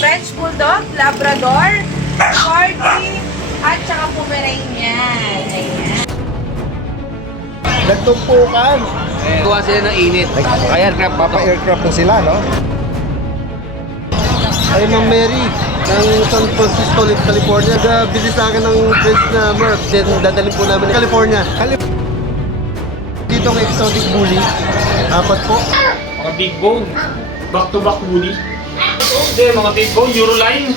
French Bulldog, Labrador, Corgi, at saka Pomeranian. Ayan. Nagtumpukan. Kuha sila ng init. Aircraft, papa-aircraft na sila, no? Ay, Ma'am Mary, ng San Francisco, California. Nag-bili sa akin ng French na Murph. Then, dadalhin po namin ng California. Dito kay Exotic Bully. Apat po. Mga big bone, back-to-back bully. Hindi, mga big bone, Euroline.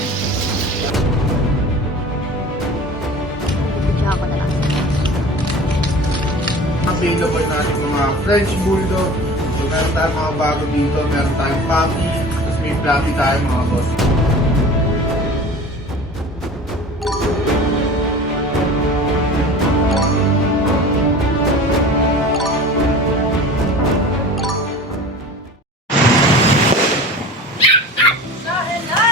Available natin mga French Bulldog. So meron tayong mga bago dito, meron tayong Puppy, tapos may Fluffy tayo mga boss. So, hello!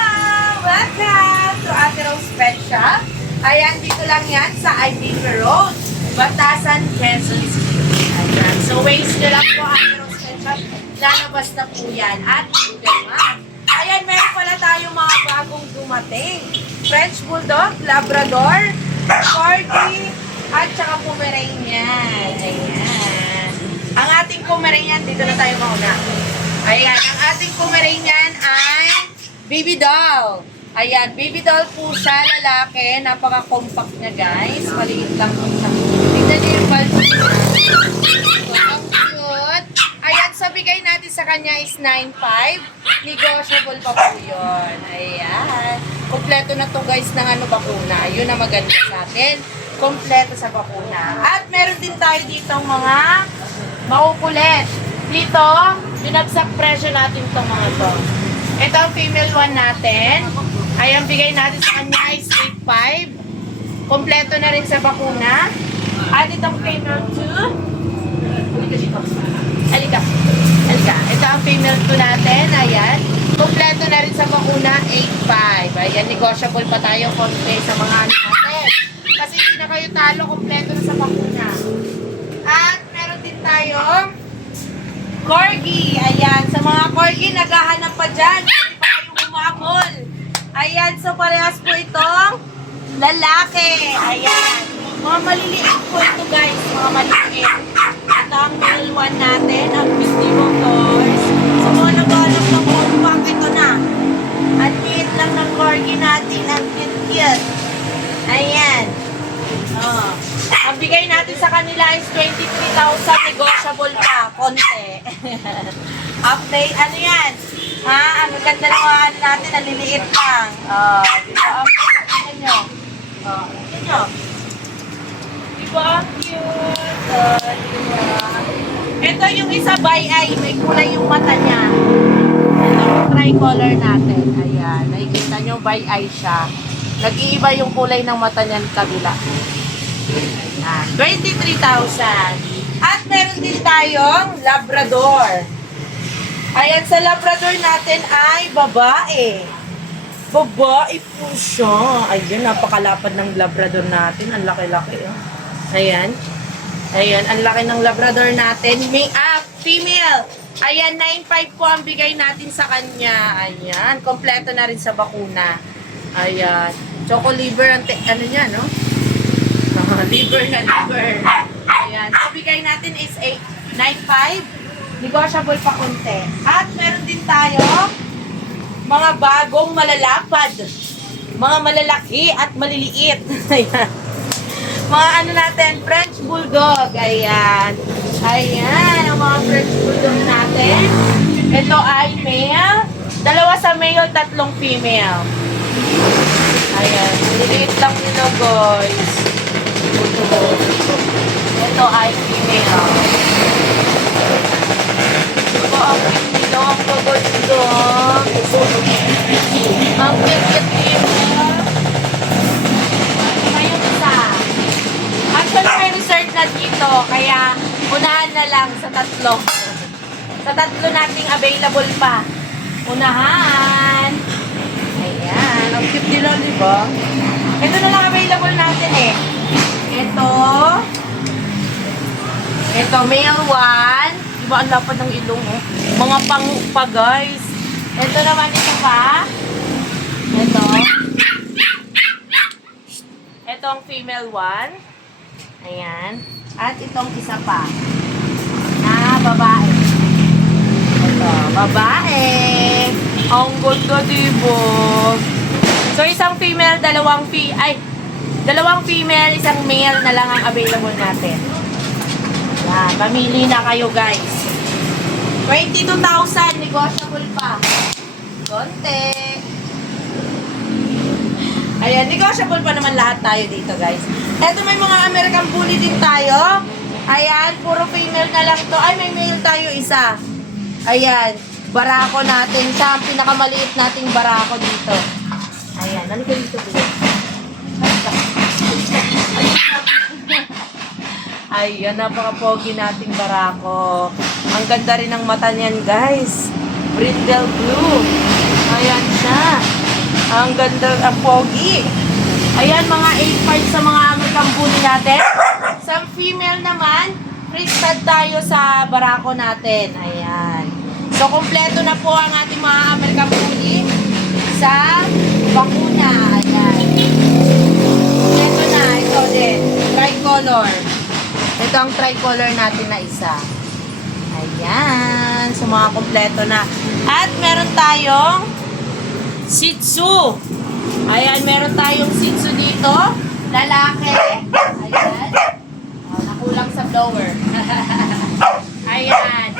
Welcome to Ate Rose Pet Shop. Ayan, dito lang yan sa IBP Road, Batasan, Quezon City. Ayan. So, waste nyo lang po Ate Rose Pet Shop. Lalabas na po yan. At Google Map. Ayan, meron pala tayong mga bagong dumating. French Bulldog, Labrador, Corgi, at saka Pomeranian. Ayan. Ang ating Pomeranian, dito na tayo mauna. Ayan, ang ating Pomeranian ay baby doll. Ayan, baby doll po siya, lalaki. Napaka-compact niya, guys. Maliit lang po siya. Tignan niyo yung bulb niya. So, ang cute. Ayan, so bigay natin sa kanya is 9.5. Negotiable pa po yun. Ayan. Kompleto na to guys ng bakuna. Yun ang maganda sa atin. Kompleto sa bakuna. At meron din tayo dito mga makukulit. Dito, binagsak presyo natin itong mga to. Ito ang female one natin. Ayan, bigay natin sa kanya is 8.5. Kompleto na rin sa bakuna. At itong female 2. Halika dito. Halika. Halika. Ito ang female 2 natin. Ayan. Kompleto na rin sa bakuna, 8.5. Ayan, negotiable pa tayo konti sa mga ano natin. Kasi hindi na kayo talo, kompleto na sa bakuna. At meron din tayong Corgi. Ayan, sa mga Corgi, naghahanap pa dyan. Hindi pa kayong humabol. Ayan, so parehas po itong lalaki. Ayan. Mga maliliit po ito guys, mga maliliit. Ito ang male one natin, ang Misty Motors. Sa mga naghahanap ng compact, ito na. Ang liit lang ng Corgi natin, ang cute. Ayan. Oh. Ang bigay natin sa kanila is 23,000, negotiable pa, konti. Update, ano yan? Ha? Ang ganda ng mga ano natin, naliliit lang. Oh, di ba? Tingnan nyo. Oh, tingnan nyo. Di ba? Cute. Di ba? Ito yung isa by eye, may kulay yung mata niya. Ito yung tricolor natin. Ayan, nakikita nyo by eye siya. Nag-iiba yung kulay ng mata niya ng kabila. 23,000. At meron din tayong Labrador. Ayan, sa Labrador natin ay babae. Babae po siya. Ayan, napakalapad ng Labrador natin. Ang laki-laki. Oh. Ayan. Ayan, ang laki ng Labrador natin. Female. Ayan, 9.5 po ang bigay natin sa kanya. Ayan, kompleto na rin sa bakuna. Ayan. Choco liver ang ano niya, no? Liver na liver. Ayan. So, bigay natin is 9.5. Negotiable pa konti. At meron din tayo mga bagong malalapad. Mga malalaki at maliliit. Ayan. Mga ano natin, French Bulldog. Ayan. Ayan, ang mga French Bulldog natin. Ito ay male. Dalawa sa male, tatlong female. Ayan. Maliliit lang nila, guys. Ito ay female. Ito ang female. Ang pagod-do. Ang cute-cute. Ngayon isa. Actually, may research na dito. Kaya, unahan na lang sa tatlo. Sa tatlo nating available pa. Unahan. Ayan. Ang cute nila, di ba? Ito na lang available natin eh. Ito, male one. Diba, ang lapad ng ilong, oh. Mga pangupa, guys. Ito naman, ito pa. ito. Itong female one. Ayan. At itong isa pa. Na babae. Ito, babae. Ang ganda, diba? So, isang female, dalawang female, isang male na lang ang available natin. Yan, mamili na kayo, guys. 22,000, negotiable pa. Konti. Ayan, negotiable pa naman lahat tayo dito, guys. Eto, may mga American Bully din tayo. Ayan, puro female na lang to. Ay, may male tayo isa. Ayan, barako natin. Siya ang pinakamaliit nating barako dito. Ayan, ano ka dito? Ayan, napaka-pogi nating barako. Ang ganda rin ng mata niyan, guys. Brindle blue. Ayan siya. Ang ganda, ang pogi. Ayan, mga 8-5 sa mga American Bully natin. Sa female naman, free-stud tayo sa barako natin. Ayan. So, kompleto na po ang ating mga American Bully sa bakuna. Ayan. Kompleto na. Ito din. Tricolor. Ito ang tricolor natin na isa. Ayan. So, mga kompleto na. At meron tayong Shih Tzu. Ayan, meron tayong Shih Tzu dito. Lalaki. Ayan. Oh, nakulang sa blower. Ayan.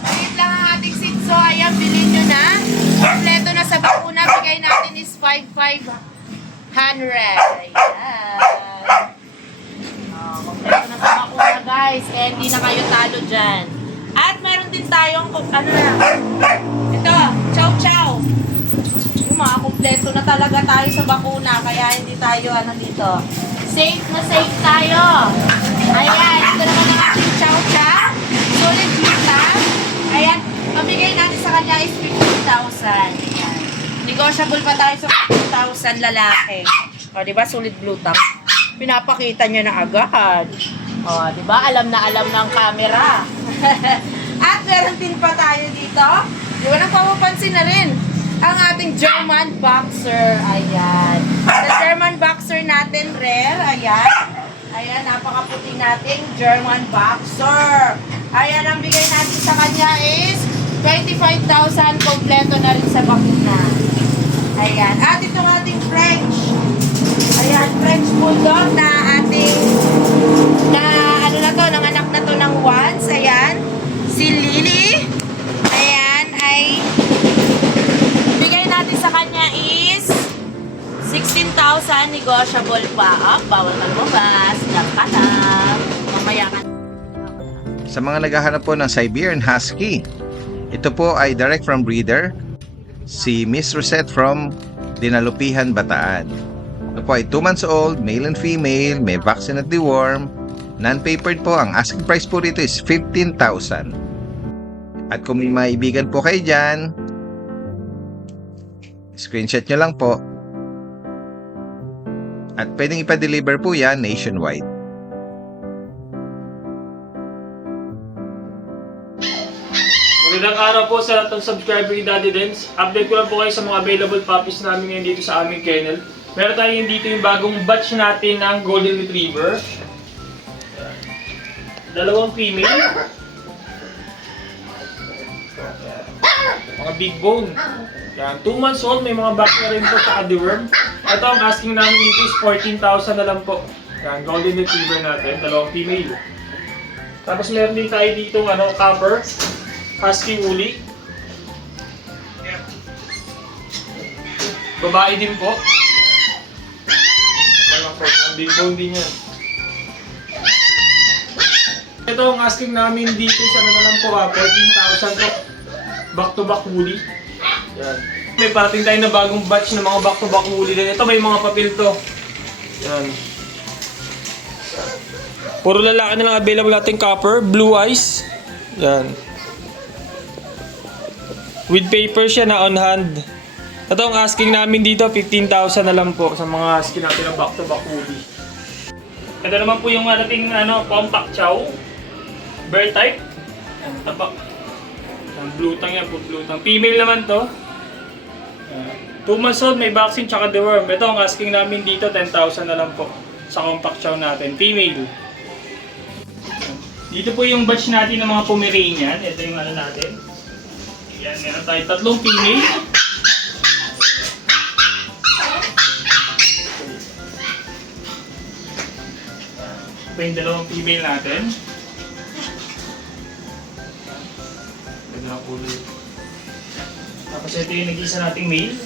Maliit lang ang ating Shih Tzu. Ayan, bilhin nyo na. Kompleto na sa bakuna. Bigay natin is 5,500. Ayan. Oh, kompleto na sa bakuna, guys. Kaya hindi na kayo talo dyan. At meron din tayong, ano na, ito, chow chow. Yung mga kompleto na talaga tayo sa bakuna, kaya hindi tayo, ano dito, safe na safe tayo. Ayan, ito naman ang ating chow chow. Solid kita. Ayan, pamigay natin sa kanya is 15,000. Ayan. Negotiable pa tayo sa 15,000 lalaki. O, diba, solid blue tongue. Pinapakita niya na agad. O, diba, alam na ng camera. At meron din pa tayo dito. Di ba napapansin na rin ang ating German Boxer. Ayan. Sa German Boxer natin, rare. Ayan. Ayan, napakaputi nating German Boxer. Ayan, ang bigay natin sa kanya is 25,000. Kompleto na rin sa bakuna. Ayan. At itong ating French. Ayan, French Bulldog na ating ano na to, nanganak na to ng once. Ayan. Si Lily. Ayan, ay bigay natin sa kanya is 16,000, negotiable pa. Bawal magbabas. Lang ka lang. Mamaya ka. Sa mga naghahanap po ng Siberian Husky, ito po ay direct from breeder, si Miss Rosette from Dinalupihan, Bataan. Ito po ay 2 months old, male and female, may vaccine at deworm, non-papered po. Ang asking price po rito is 15,000. At kung may maibigan po kayo dyan, screenshot nyo lang po. At pwedeng ipa-deliver po yan nationwide. Magandang araw po sa lahat ng subscriber ni Daddy Dens. Update ko lang po kayo sa mga available puppies namin ngayon dito sa aming kennel. Meron tayo dito yung bagong batch natin ng Golden Retriever. 2 female. Mga big bone. Yan, 2 months old, may mga back na rin po sa deworm. Ito ang asking namin dito is 14,000 na lang po. Yan, Golden Retriever natin, 2 female. Tapos meron din tayo dito copper, husky woolly. Babae din po. Ang big bone din yan. Ito ang asking namin dito sa naman po 14,000 po. Back to back woolly. Yan. May parating tayo na bagong batch ng mga back to back woolly din. Ito may mga papel to. Yan. Puro lalaki na lang available natin copper, blue eyes. Yan. With paper siya na on hand. Ito ang asking namin dito, 15,000 na lang po sa mga asking natin na back to back woolly. Ito naman po yung ating compact chow. Bear type. Tapak. Blue tang yan po, blue tang. Female naman to. 2 months old, may vaccine tsaka deworm. Ito ang asking namin dito, 10,000 na lang po sa compact chow natin, female. Dito po yung batch natin ng mga Pomeranian. Ito yung ano natin. Yan, meron tayo 3 female. Ito yung 2 female natin. Ganda ng kulay. Tapos ito yung nag-isa nating male.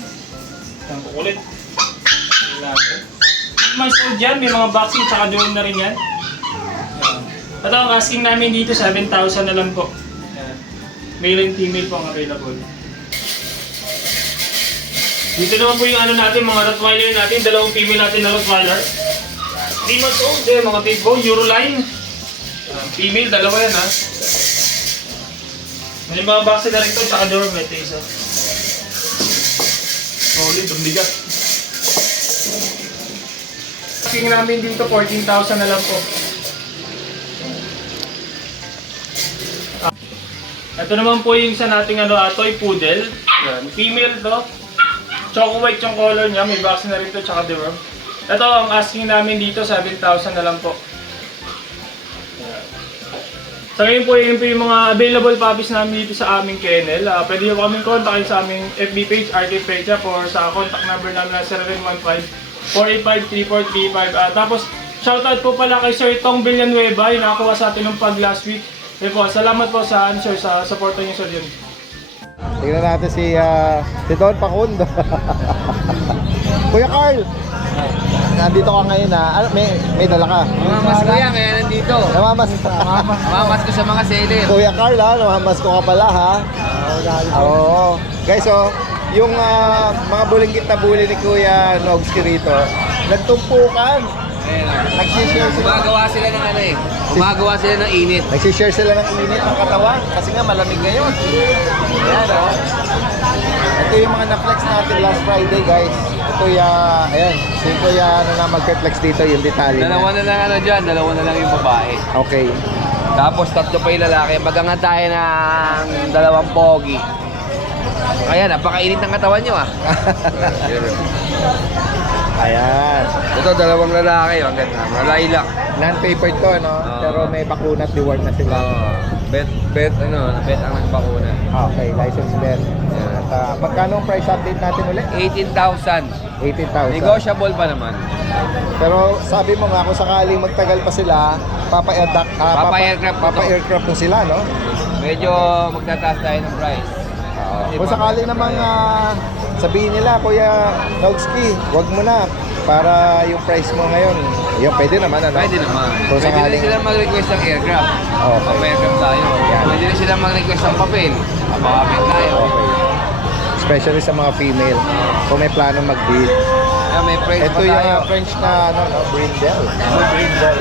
Ang kukulit. Male natin. 2 months old dyan, may mga vaccine tsaka dorm na rin yan. Ito ang asking namin dito, 7,000 na lang po. Ayan. Male and female po ang available. Dito naman po yung ano natin, mga Rottweiler natin, 2 female natin na Rottweiler. 3 months old eh, mga big bone, Euroline. Female, 2 yan ha. May mga vaccine na rin ito, tsaka dorm, ito isa. Solid, ang bigat. Asking namin dito, 14,000 na lang po. Ito naman po yung isa nating toy poodle. Yan. Female to. Choco white yung color niya. May vaccine na rin to tsaka deworm. Ito ang asking namin dito 7,000 na lang po. Yan. Sa ngayon po yun po yung mga available puppies namin dito sa aming kennel. Pwede nyo kaming kontakin sa aming FB page, RK Pecha, or sa contact number namin na 0915-485-3435. Tapos shoutout po pala kay Sir Tong Villanueva yung nakakuha sa atin ng pag last week. Okay po, salamat po sa answer, sa supportan niyo sa yun. Tingnan natin si Don Pacundo. Kuya Carl, nandito ka ngayon na. Ano, may dala ka? Mamamas ko yan, kaya nandito. Mamamas ko sa mga seller. Kuya Carl ha, namamas ko ka pala ha. Oo. Guys, yung mga bulingkit na buli ni Kuya Nogski rito, nagtumpukan. Nagsishare sila. Gumagawa sila ng ano eh. Gumagawa sila ng init. Nagsishare sila ng init ng katawan kasi nga malamig ngayon. Ayan o. Ito yung mga na-flex natin last Friday guys. Ito ayan, si Kuya na mag-flex dito yung detalye niya. Dalawa na lang ano dyan, 2 na lang yung babae. Okay. Tapos 3 pa yung lalaki. Magangat tayo ng 2 pogi. Kaya napakainit ng katawan nyo ah. Ayan. Ito 2 lalaki, ang ganda. Mga lilac. Non-papered to, no? Pero may bakuna at reward na sila. Bet ang nagbakuna. Okay, license bet. At magkano ang price update natin ulit? 18,000. 18,000. Negotiable pa naman. Pero sabi mo nga, kung sakaling magtagal pa sila, papa-aircraft po sila, no? Medyo magtataas tayo ng price. Kung sakaling namang sabihin nila, Kuya Nogski, wag mo na para yung price mo ngayon. Yung pwede naman, ano? Pwede naman. Kung Pwede sakaling... rin sila mag-request ng aircraft. Okay. Papa-aircraft tayo. Yan. Pwede rin sila mag-request ng papel. Papa-papel tayo. Okay. Especially sa mga female. Kung may plano mag-breed. May price Ito pa yung tayo. French na, brindle.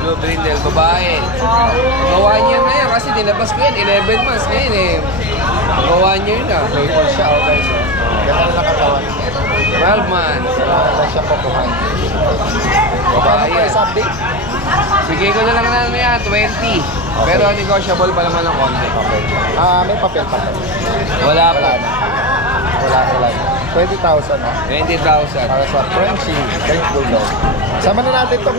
Blue brindle, babae. Gawa niya na yan kasi nilabas ko yan. 11 months ngayon eh. Gawa niya yun ah. Playful siya, guys. Ganda na nakatawan. 12 months. Wala siya kukuhan. Babae Ano yan. price update? Bigay ko na lang na yan, 20. Pero negotiable pa naman ng konti. Okay. May papel. Wala pa. Wala. 20,000 ha? 20,000. Para sa French Bulldog. Sama na natin itong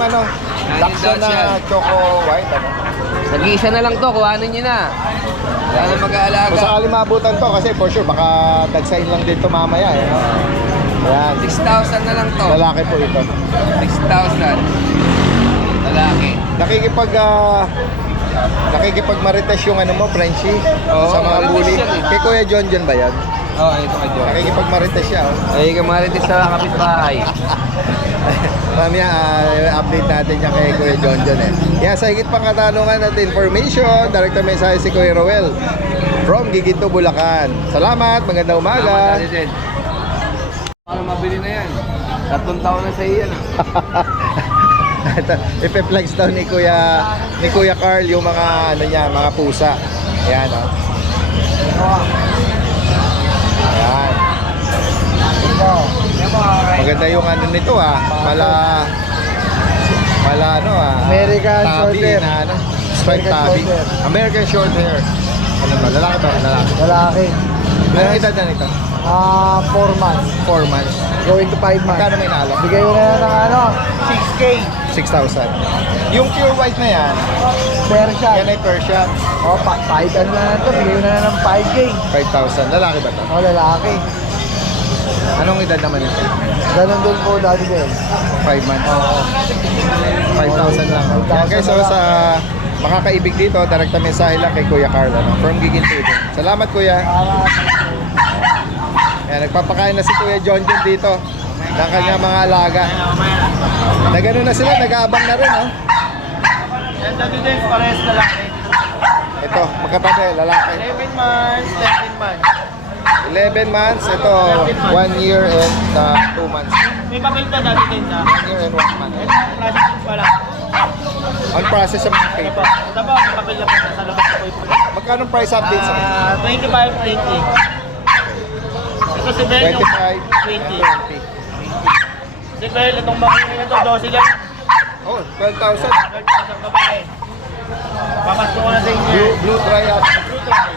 Dachshund na Choco White, ano? Nag-iisa na lang to, kuhanin nyo na. Wala na mag-aalaga. Kung sakali maabutan to, kasi for sure, baka tag-sign lang din to mamaya, eh. Ayan. 6,000 na lang to. Lalaki po ito. 6,000. Lalaki. Nakikipag-marites yung mo, Frenchie, Oo, sa mga marites bully. yan eh. Kay Kuya John ba yan? Oo, ito ka dyan. Nakikipag-marites siya, oh. Ay, kamarites sa kapitbahay. Mamaya, update natin niya kay Kuya John eh. Yan, sa higit pang katanungan at information, direct mensahe si Kuya Roel from Giginto, Bulacan. Salamat, magandang umaga. Salamat, Ate. Para mabili na yan. 3 taon na sa iyan. Ipe-flex daw ni Kuya Carl yung mga mga pusa. Ayan, oh. Ayan. Maganda yung nito American short hair. Striped tabby. American short hair. Ano ba? Lalaki ba? Lalaki. Anong edad na nito? 4 months. 4 months. Going to 5 months. Magkano may naalok? Bigay ko na ng 6K. 6,000. Yung pure white na yan, Persian. yan ay Persian. O, 5 ano na to. Bigay ko na ng 5K. 5,000. Lalaki ba to? O, lalaki. Anong edad naman ito? Ganun din po dati din. 5 months. Oo. 5,000 lang. Yan guys, so sa makakaibig dito, direkta mensahe lang kay Kuya Carl, ano, from Gigintudo. Salamat Kuya. Yan, nagpapakain na si Kuya John dito ng kanyang mga alaga. Na gano'n na sila, nag-aabang na rin, oh. And dati din, parehas lalaki. Ito, magkatabi, lalaki. 11 months, 13 months. 11 months, ito, 1 year and 2 months. May papel pa dati din na. 1 year and 1 month. Processing pa lang. On process sa mga Ito paper. ito po, may papel na po sa labas na po yung papel. Magkano price update sa 25-20. Ito si Bel, 25 20. and 20? Si Bel, itong bakit na ito, 12 lang. Oh, 12,000. 12,000 babae. Papasko ko na sa inyo. Blue dry up. Blue try.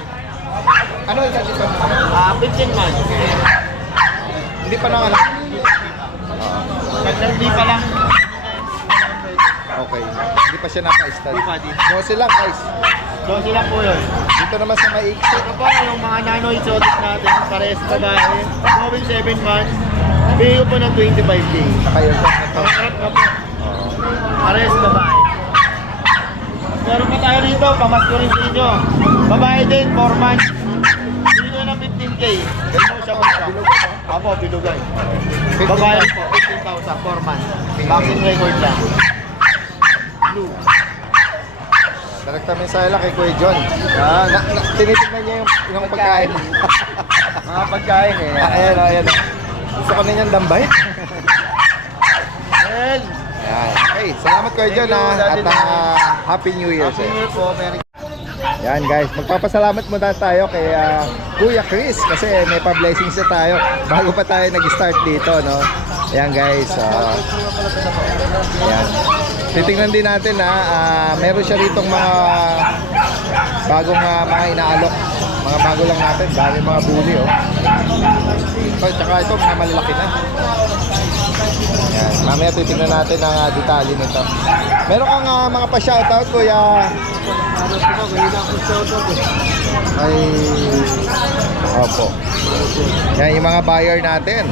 Ano yung dito? 15 months. Hindi pa nang anak. Hindi pa lang. Okay. Hindi pa siya naka-style. Hindi pa din. No, sila guys. 12 lang po yun. Dito naman sa maiksi. Ito po yung mga nano exotic natin, parehas babae. Moving 7 months. Bigay ko po ng 25K. Saka yung top na to. Pangarap na po. Parehas babae. Meron pa tayo rito, pamasko rin sa inyo. Babae din, 4 months. Bigay ko ng 15K. Ganun siya po siya. Apo, bilugay. Babae po, 15,000, 4 months. Vaccine record lang. Blue. Direkta mensahe lang kay Kuya John. Tinitignan niya yung pagkain. Mga pagkain eh. Ayan, ayan. Gusto ko na niyang dambay. Well, Ayan. Okay, salamat Kuya John at Happy New Year Happy sir. New Year po, Merry Yan guys, magpapasalamat muna tayo kay Kuya Chris kasi may pa-blessings na tayo bago pa tayo nag-start dito, no? Ayan guys, ayan. Titingnan din natin meron siya ritong mga bagong mga inaalok. Mga bago lang natin, dami mga bully, oh. Tsaka ito, mga malalaki na. Ayan, mamaya titingnan natin ang detalye nito. Meron kang mga pa-shoutout, Kuya? Ay, opo. Yan yung mga buyer natin.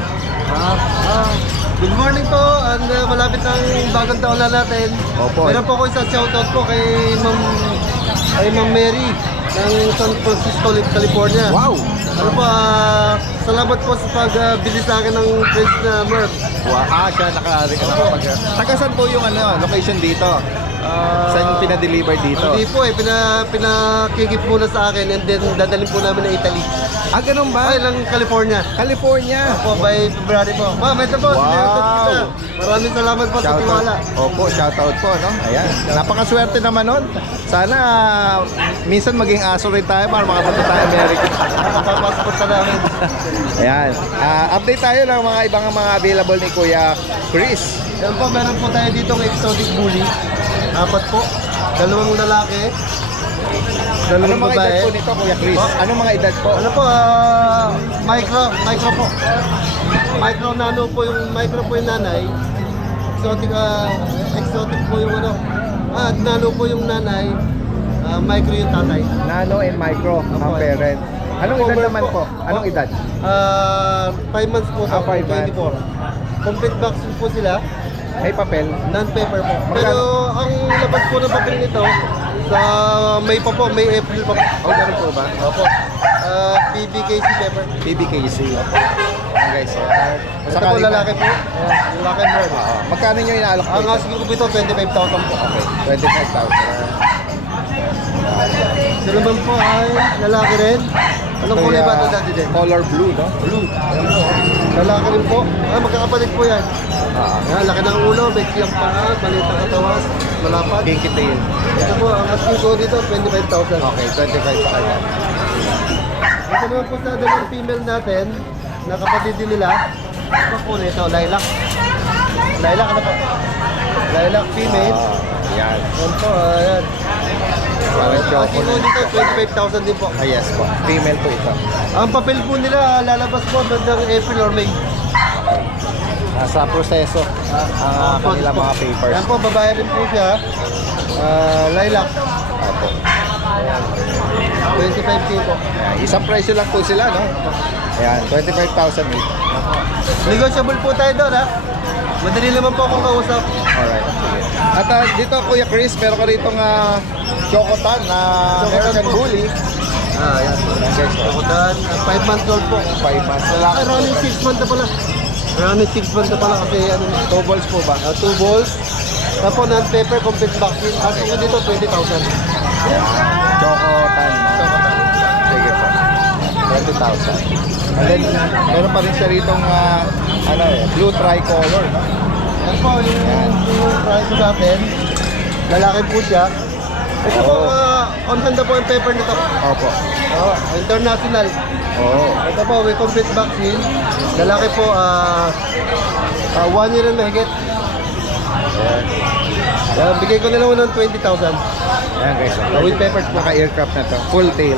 Good morning po, and malapit ng bagong taon na natin. Opo. Meron po ako isang shoutout po kay Ma'am Mary ng San Francisco, California. Wow! Ano po, salamat po sa pagbili sa akin ng French na Murph. Wow, siya taga saan po yung location dito? Saan pinadeliver dito? Hindi po pinakikip muna sa akin and then dadalhin po namin ng Italy. Ganun ba? Ay, lang California. California. Po, by February po. Ma'am, ito po. Wow. Maraming salamat po sa tiwala. Opo, shoutout po, no? Ayan. Napakaswerte naman nun. Sana minsan maging aso rin tayo para makapunta tayo America. Papassport sa namin. Ayan. Update tayo ng mga ibang mga available ni Kuya Chris. Yan po, meron po tayo dito ng exotic bully. 4 po. 2 lalaki. 2 Anong mga edad babae. po nito, Kuya Chris? Anong mga edad po? Ano po, micro po. Micro po yung nanay. Exotic po yung nano po yung nanay. Micro yung tatay. Nano and micro ang Opo. parent. Anong edad Over naman po. po? Anong edad? 5 months po. 5 months. 24. Complete vaccine po sila. May papel? Non-paper po. Pero ang labas po ng papel nito, sa May pa po, May April pa po. Ganun po ba? Opo. PBKC paper. BBKC. Ayan guys. Ito po lalaki po. Ayan, lalaki bird. Magkano nyo inaalok po Ang ito? asking ko po ito, 25,000 po. Okay, 25,000. Ito naman po ay lalaki rin. Anong kulay ba ito dati din? Color blue, no? Blue. Ayan po. Lalaki rin po. Magkakapalit po yan. Ayan, laki ng ulo, may siyang panga, maliit ang katawan, malapad. Kinky tail. Ito po, ang asking ko dito, 25,000. Okay, 25 sa kanya. Ito naman po sa dalawang female natin, na kapatid din nila. Ito po nito, lilac. Lilac, ano po? Lilac female. Ayan. Yan po, ayan. Parang Asking choco po na dito, dito. 25,000 din po. Ah, yes po. Female po ito. Ang papel po nila, lalabas po bandang April or May. Nasa proseso ang kanilang mga papers. Yan po, babae rin po siya. Lilac. Opo. 25K po. Ayan, isang presyo lang po sila, no? Ayan, 25,000 each. Negotiable po tayo doon, ha? Madali naman po akong kausap. Alright. At dito, Kuya Chris, meron ka rito Chocotan na American po. Bully. Yan. Ayan, guys. Chocotan, 5 months old po. 5 months. Lalaki po. Running 6 months na pala. Running 6 months na pala kasi ano, 2 balls po ba? 2 balls. Tapos non-paper, complete vaccine. At kung dito, 20,000. Chocotan. Chocotan. Sige po. 20,000. And then, meron pa rin siya rito blue tricolor, no? Yan po, yung price natin. Lalaki po siya. Ito po, on hand na po yung paper nito. Opo. International. Oo. Ito po, with complete vaccine. Lalaki po, 1 year and mahigit. Yan, bigay ko na lang ng 20,000. Ayan guys. With papers po. Naka-aircraft na to. Full tail.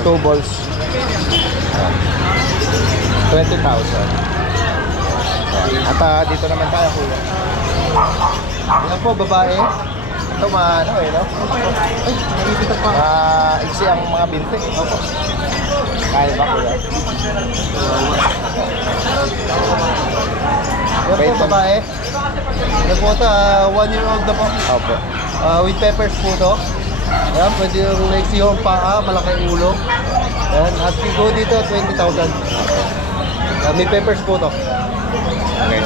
2 balls. 20,000. At dito naman tayo, kuya. Yan po, babae. Ito no? Ay, nakikita pa. Iksi ang mga binti. Opo. Kaya ba, kuya? Yan po, babae. Yan po ito, 1 year old na po. Opo. With peppers po to. Ayan, pwede yung legs yung paa, malaki yung ulo. Ayan, asking ko dito, 20,000. May peppers po to. Okay.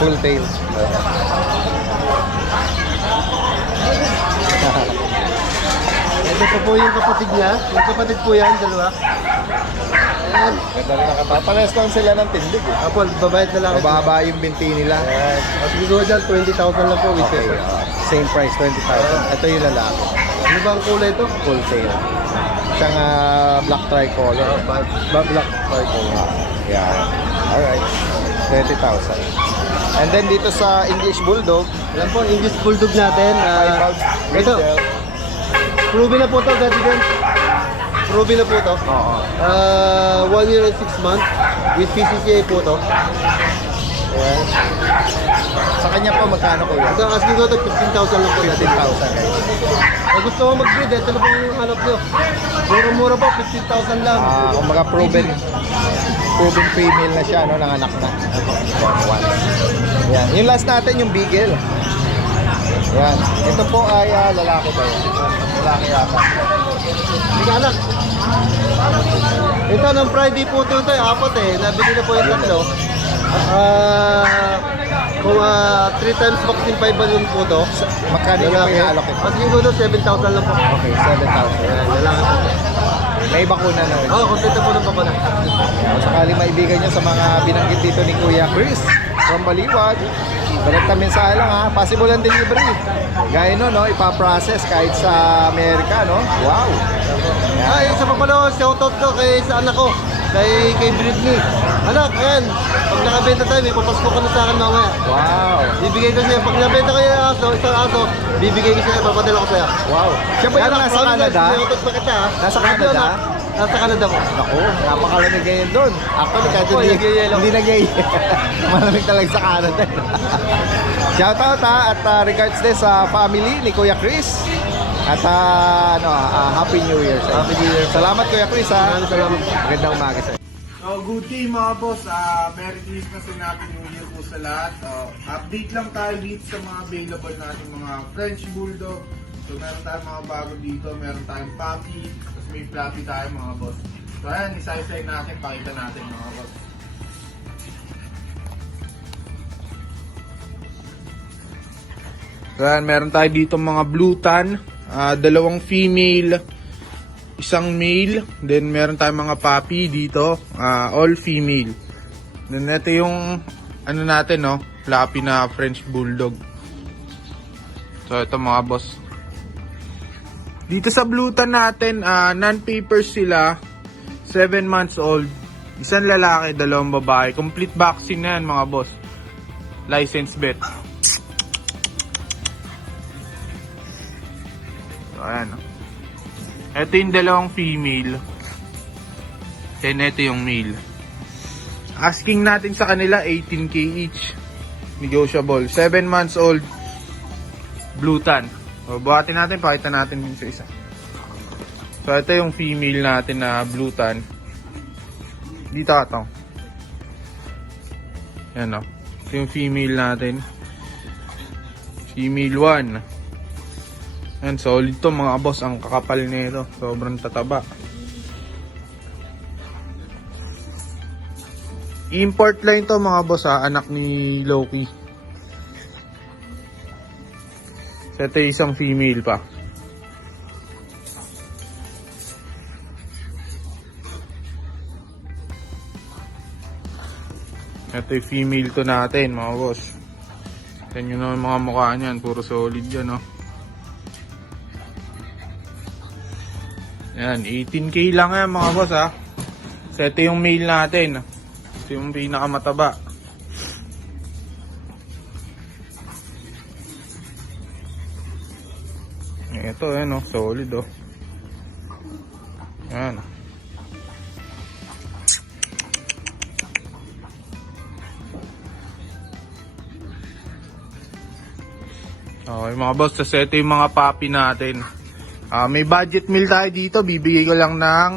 Full tail. Ito po yung kapatid niya. Yung kapatid po yan, dalawa. Ayan. Ganda rin nakata. Pares lang sila ng tindig eh. Apple, babayad na lang. Mababa yung binti nila. Ayan. Asking ko dyan, 20,000 lang po with Okay. peppers. Same price, 20,000. Ito yung lalaki. Ano ba ang kulay ito? Full tail. Siyang black tricolor. Black tricolor. Yeah. Alright. 20,000. And then dito sa English Bulldog, Ayan po, English Bulldog natin. Ito, proven na po ito, dati din. Proven na po ito. oo. 1 year and 6 months with PCCA po ito. Ayan. Sa kanya po magkano ko yan? Ito, asking ko ito, 15,000 lang po natin. 15,000 guys. Kung gusto mo mag-breed, ito na po yung hanap nyo. Mura-mura po, 15,000 lang. Kung mga proven female na siya, no, nanganak na. One. Yan. Yung last natin, yung Beagle. Yan. Ito po ay lalaki ba yan? Lalaki yata. Hindi ka anak. Ito, ng Friday po ito, apat eh. Nabili na po yung tatlo. Kung 3 times vaccine 5 balloon po ito. Magkano yung po yung alok ito? Asking ko ito, 7,000 lang po. Okay, 7,000. Ayan, lalaki po. May bakuna na rin. Oo, kontento po ng papala. Kung sakali maibigan nyo sa mga binanggit dito ni Kuya Chris from Baliwag, direkta mensahe lang ha, possible ang delivery. Gaya no, ipaprocess kahit sa Amerika, no? Wow! Ay, isa pa pala, shoutout ko kay sa anak ko, kay Britney. Anak, ayan, pag nakabenta tayo, may papasko ka na sa akin mamaya. Wow! Bibigay ko sa'yo, pag nabenta ko yung aso, isang aso, bibigay ko sa'yo, papadala ko sa'yo. Wow! Siya ba yung Anak, nasa promise, Canada? shoutout pa kita ha. Nasa Thank you, Canada? anak. Nasa Canada po. Naku, napakalamig ngayon doon. Actually, kahit Ako, hindi nagyayelo. Hindi nagyayelo. Malamig talaga sa Canada. Shoutout ha, at regards din sa family ni Kuya Chris. At Happy New Year sa inyo. Happy New Year. Salamat Kuya Chris ha. Maraming salamat. Magandang umaga sa inyo. So, good day mga boss. Merry Christmas and Happy New Year po sa lahat. Update lang tayo dito sa mga available natin mga French Bulldog. So, meron tayong mga bago dito. Meron tayong puppy. Tapos may fluffy tayo mga boss. So, ayan, isa-isa natin. Pakita natin mga boss. So, ayan, meron tayo dito mga blue tan. Dalawang female. Isang male, then meron tayong mga puppy dito, all female. Then ito yung ano natin, no, fluffy na French Bulldog. So ito mga boss. Dito sa Blutan natin, non-papers sila, 7 months old. Isang lalaki, dalawang babae. Complete vaccine na yan mga boss. License vet. So ayan, no. Ito yung dalawang female. Then ito yung male. Asking natin sa kanila 18k each. Negotiable. 7 months old. Blue tan. So, buhatin natin. Pakita natin din sa isa. So, ito yung female natin na blue tan. Dito ito. Yan o. Ito yung female natin. Female 1. Yan, solid to mga boss. Ang kakapal nito. Sobrang tataba. Import line to mga boss ha. Anak ni Loki. So, ito yung isang female pa. Ito yung female to natin mga boss. Tignan nyo naman mga mukha niyan. Puro solid yan no. Yan, 18k lang yan mga boss ha. So, ito yung male natin. Ito yung pinakamataba. Ito yan oh, solid oh. Yan. Okay mga boss, kasi ito yung mga puppy natin. May budget meal tayo dito, bibigay ko lang ng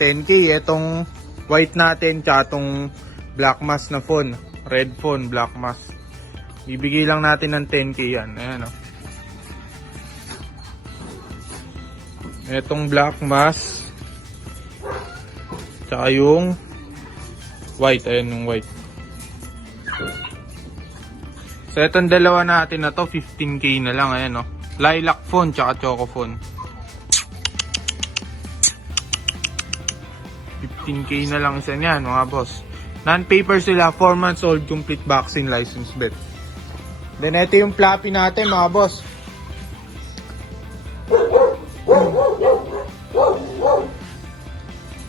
10k. Itong white natin, tsaka itong black mask na phone. Red phone, black mask. Bibigay lang natin ng 10k yan. Ayan o. Itong black mask. Tsaka yung white. Ayan yung white. So itong dalawa natin na to, 15k na lang. Ayan o. Lilac phone, tsaka choco phone. 15k na lang isa niyan mga boss. Non-paper sila, 4 months old, complete vaccine license bet. Then ito yung fluffy natin mga boss.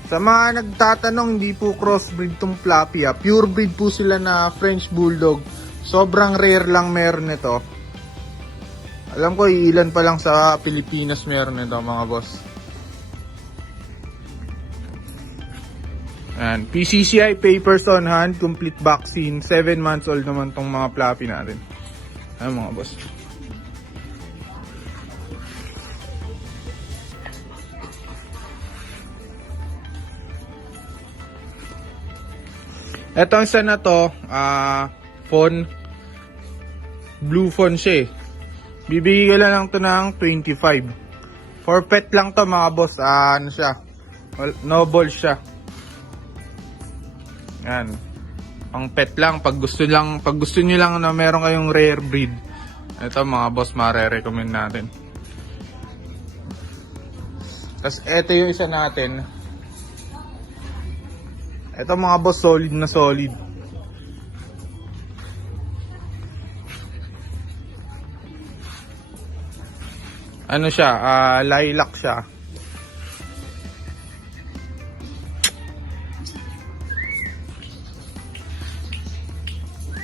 Sa mga nagtatanong, hindi po crossbreed tong fluffy ha. Pure breed po sila na French Bulldog. Sobrang rare lang meron nito. Alam ko ilan pa lang sa Pilipinas meron nito mga boss. Ayan, PCCI papers on hand, complete vaccine, 7 months old naman tong mga fluffy natin. Ayan mga boss. Etong isa na to, phone, blue phone siya eh. Bibigay ko lang to ng 25. For pet lang to mga boss, ano siya, no ball siya. Yan. Pang pet lang, pag gusto niyo lang na meron kayong rare breed. Ito mga boss, mare-recommend natin. Tapos ito yung isa natin. Ito mga boss, solid na solid. Ano siya, lilac siya.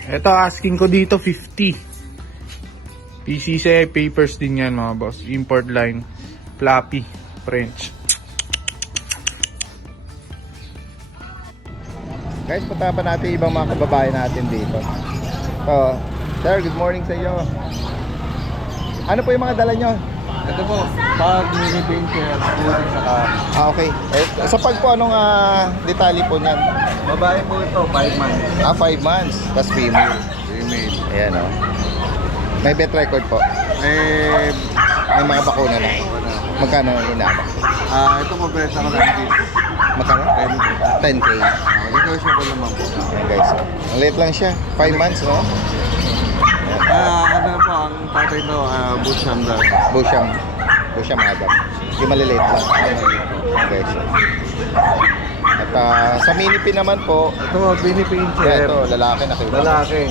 Ito asking ko dito 50. PCCI papers din yan mga boss. Import line, fluffy, French. Guys, punta pa natin ibang mga kababayan natin dito. So, sir, good morning sa iyo. Ano po yung mga dala nyo? Ito po, pag mini pincher, saka Okay. Sa pag po, anong detalye po niyan? babae po ito, 5 months. 5 months, tas female. Female. Ayan o. May vet record po. Eh, May mga bakuna na. Magkano inabak? ito po pwesa ko lang dito. Magkano? 10k. Negotiable naman po. Ayan guys. Ang late lang siya. 5 months, no? Ano po, ang tatay ito, Busham daw. Busham Adam. Yung malilate lang. Ayan guys. At sa mini-pin naman po, Ito po, mini pincher. ito, lalaki na kayo. Lalaki.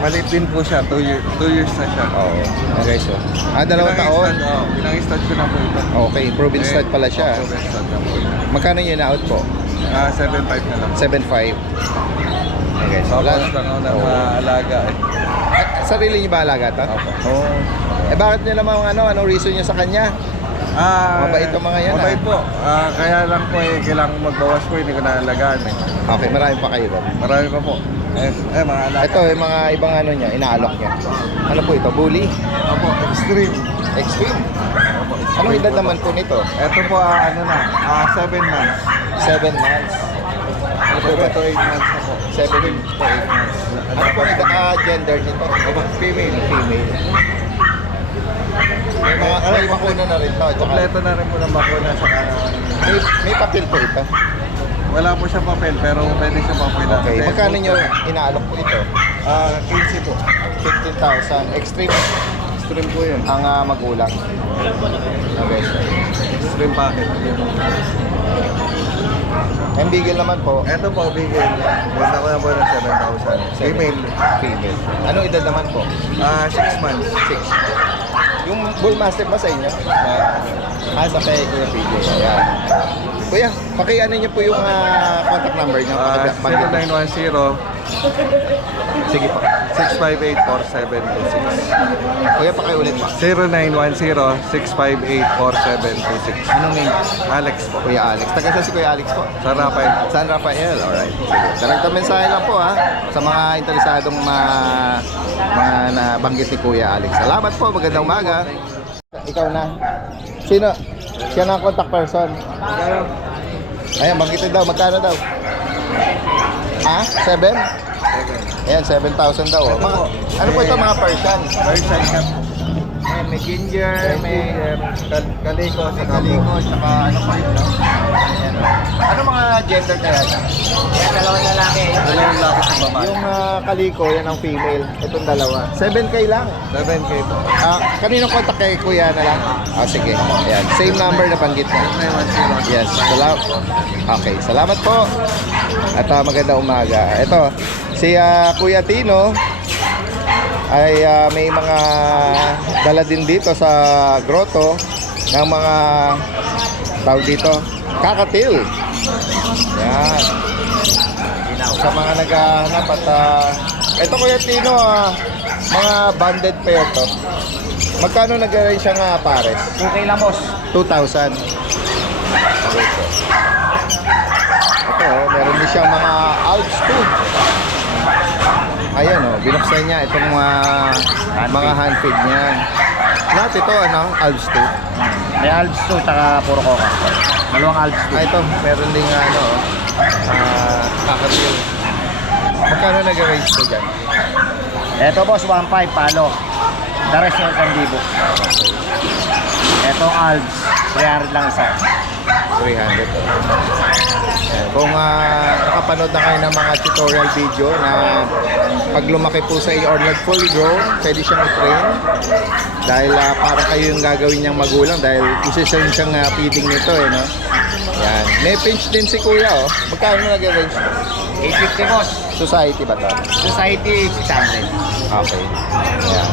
Malit din po siya, 2 years na siya. Oo. Ayan guys. Dalawang taon. Pinang-stud ko na po ito. Okay, proven stud pala siya. Proven stud na po ito. Magkano yung in-out po? 7.5 na lang. 7.5. Ayan guys. Tapos lang ako na Oo. maalaga eh. Sarili niyo ba alaga ito? Opo. Oo. Eh bakit niyo naman anong reason niyo sa kanya? Mabait ang mga yan, Mabait po. Kaya lang po kailangan magbawas po, hindi ko naalagaan eh. Okay, marami pa kayo doon. Marami pa po. Mga anak. Ito, yung mga ibang ano niya, inaalok niya. Ano po ito? Bully? Opo, extreme. Extreme? Anong edad naman po nito? Ito po, 7 months. 7 months. Ano po ito? 7 to 8 months na po. 7 to 8 months. Ano po gender nito? Opo, female. Female. May bakuna na rin to. Tsaka, Kompleto na rin po ng bakuna sa may papel po ito. Wala po siya papel, pero pwede siya papel. Okay. Magkano nyo inaalok po ito? 15 po. 15,000. Extreme Extreme po yun. ang magulang. Okay. Extreme packet. Ang bigel naman po, Ito po, bigel. Basta ko na po ng 7,000. Female. female. Anong edad naman po? 6 months. 6. Yung bullmastiff ba sa inyo? Sa kay Kuya PJ. Ayan. Kuya, pakiano niyo po yung contact number niyo. 0910 Sige pa. 658-4726. Kuya, pakiulit pa. 0910-658-4726. Anong name? Alex po. Kuya Alex. Taga saan si Kuya Alex po? San Rafael. San Rafael. Alright. Sige. Direkta mensahe lang po sa mga interesadong mga nabanggit ni Kuya Alex. Salamat po. Magandang umaga. Ikaw na. Sino? Siya na ang contact person. Ayan, banggitin daw. Magkano daw? 7? Ayan, 7,000 daw. Ano po ito mga Persian? Persian Cup. May ginger, may Kaliko. kaliko, saka ano pa yun, no? Ayan. Ano mga gender na yan? Dalawang laki sa babae. Yung kaliko, yan ang female. Itong dalawa. 7K lang. 7K po. Kaninong contact kay Kuya na lang? Sige. Ayan. Same number na banggit mo. Yes. Okay. Salamat po. At magandang umaga. Ito, si Kuya Tino ay may mga dala din dito sa grotto ng mga tawag dito, kakatil. Yan. Sa mga naghahanap at ito Kuya Tino, mga banded pair to. Magkano nag-arrange siyang pares? 2K lang, boss. 2,000. Okay po. Ito, meron din siyang mga Alps 2. Ayan binuksan niya itong mga handfeed niya. Lahat ito, Alps 2. May Alps 2, tsaka puro coca. Dalawang Alps 2. Ito, meron ding kakatil. Magkano nag-arrange ko dyan? Ito, boss, 1.5 palo. The rest yung kandibo. Ito Alps, 300 lang isa. 300. Ayan. Kung nakapanood na kayo ng mga tutorial video na pag lumaki po sa or nag-full grown, pwede siyang i-train. Dahil para kayo yung gagawin niyang magulang dahil isa-send siyang feeding nito no? Yan. May pinch din si Kuya Magkano nag-arrange? 850, boss. Society ba to? Society, 600. Okay. Yan.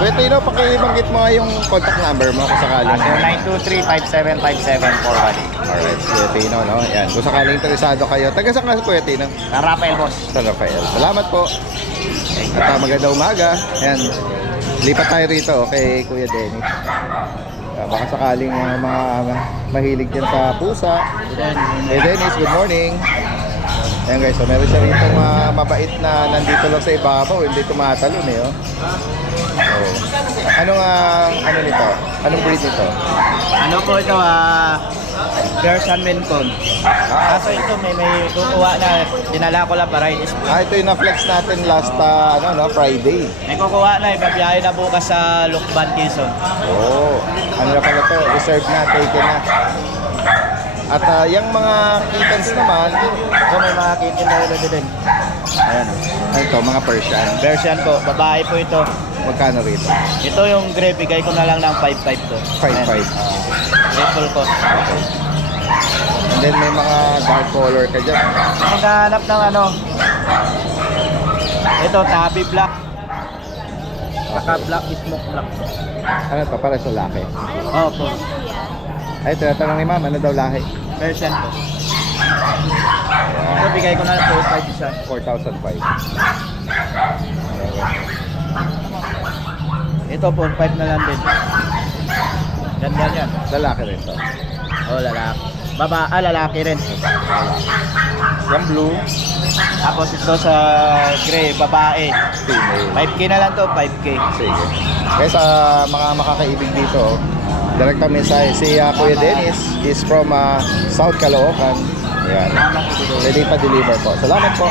Kuya Tino, pakibanggit mo nga yung contact number mo kung sakaling. 0923-5757-418. Alright, Kuya Tino, no? Yan. Kung sakaling interesado kayo. Taga saan ka, Kuya Tino? San Rafael, boss. San Rafael. Salamat po. At magandang umaga. Yan. Lipat tayo rito kay Kuya Dennis. Baka sakaling mga mahilig dyan sa pusa. Hey Dennis, good morning. Ayan guys, so meron siya rito mabait na nandito lang sa ibabaw, hindi tumatalon Anong nito? Anong breed nito? Ano po ito, Persian Mencon. Kaso ito may kukuha na, dinala ko lang para inis. Ito yung na-flex natin last Friday. May kukuha na, ibabiyahe na bukas sa Lukban, Quezon. Ano na pala to? Reserve na, taken na. At yung mga kittens naman, Ito may mga kitten na rin din. Ayan. ito, mga Persian. Persian po, babae po ito. Magkano rito? Ito yung gray, bigay ko na lang ng 5.5 to. 5.5. Apple ko. And then may mga dark color ka dyan. Maghanap ng ito, Tabby Black. Saka Black, Smoke Black. Ano to? Para sa laki. Opo. Ay, tinatanong ni ma'am, ano daw lahi? Persian po. Ito, bigay ko na lang 4.5 isa. 4,005. Ito, 4-5 na lang din. Ganda yan. Lalaki rin to. Oh, lalaki. Lalaki rin. Yung blue, Tapos ito sa gray, babae. female. 5K na lang to, 5K. Sige. Kaya sa mga makakaibig dito, direct mensahe. Si Kuya Dennis is from South Caloocan. Yan. Ready pa deliver po. Salamat po.